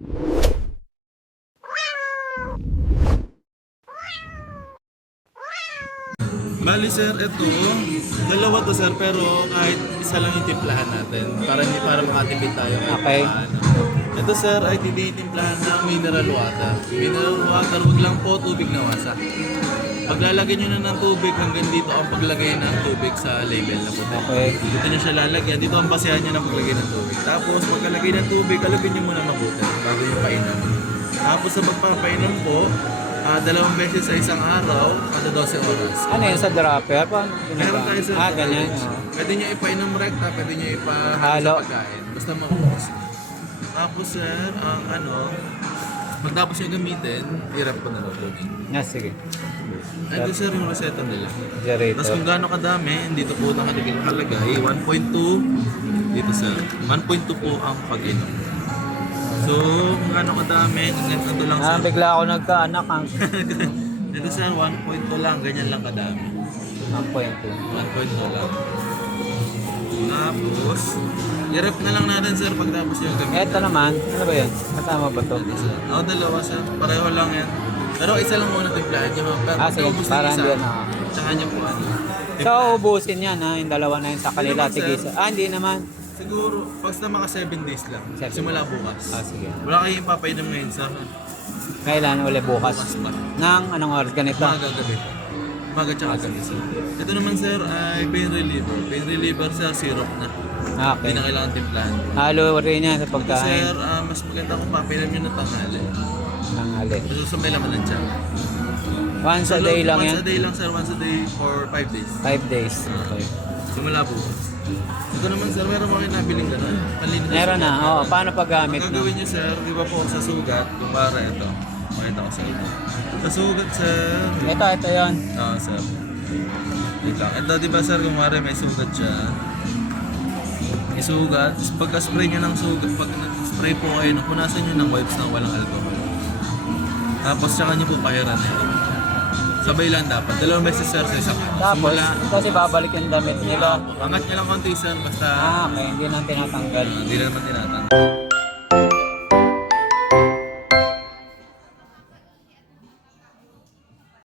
Bali sir, ito, dalawa to sir, pero kahit isa lang yung timplahan natin para makatipid tayo. Okay. Ito sir ay tinitimplahan ng mineral water. Mineral water, wag lang po tubig na wasak. Paglalagyan nyo na ng tubig, hanggang dito ang paglagay ng tubig sa label na puti. Okay. Dito nyo siya lalagyan, dito ang basehan nyo ng paglagay ng tubig. Tapos pagkalagay ng tubig, alubin nyo muna mabuti bago yung painom. Tapos sa pagpapainom po, 2 beses sa isang araw, kada 12 oras. Ano yun sa dropper? Paano? Meron tayo sa ganyan. Pwede nyo ipainom rekta, pwede nyo ipahalo sa Halo. pagkain. Basta maubos. Tapos sir, ang pagtapos nyo gamitin, hirap ko na lagyan. Sige. Ito sir yung reseta nila. Generator. Tapos kung gaano kadami, dito po nakalagay 1.2 dito sir. 1.2 po ang pag-inom. So, kung gaano kadami, ganito lang sir. Bigla ako nagkaanak. Dito sir, 1.2 lang, ganyan lang kadami. 1.2. 1.2 lang. Tapos, i-rep na lang natin sir pagtapos yung gamitin. Ito naman, ano ba yun? Kasama ba to? Oo, dalawa sir. Pareho lang yan. Pero isa lang muna timplahan nyo. Sige, para hindi na. Tsaka nyo po ano. So, ubusin yan ha, yung dalawa na yun sa kanila. Hindi naman, Tigisa. Hindi naman. Siguro, basta maka 7 days lang. 7 Simula bukas. Sige. Wala kayong papainom ngayon sa Kailan uli bukas? bukas pa. Nang anong oras ganito? Umaga gabi. Umaga tsaka gabi sir. Ito naman sir ay pain reliever. Pain reliever sir, syrup na. Okay. Hindi na kailangan timplahan. Halo rin yan sa Ito pagkain. sir, mas maganda kung papainom nyo na tanghali. Tanghali. Masusumay laman ng tiyan. Once a day lang yan? Once a day lang sir, once a day for 5 days. 5 days. Okay. Simula bukas. Ito naman sir, meron mga nabiling gano'n. Panlinis na Meron na. Oo, paano Ang paggamit na? gagawin nyo sir, di ba po sa sugat, kung para ito. Pakita ko sa inyo. Sa sugat sir. Ito yun. Oo sir. Wait lang. Ito di ba sir, kung para may sugat siya. May sugat. Pagka-spray nyo ng sugat, pag spray po kayo, punasan nyo ng wipes na walang alcohol. Tapos tsaka nyo po pahiran nito. Sabay lang dapat. 2 beses sir sa isang araw. Tapos, Simula, kasi babalik yung damit nila. angat nyo lang konti sir, basta Okay. Hindi na tinatanggal. hindi naman tinatanggal.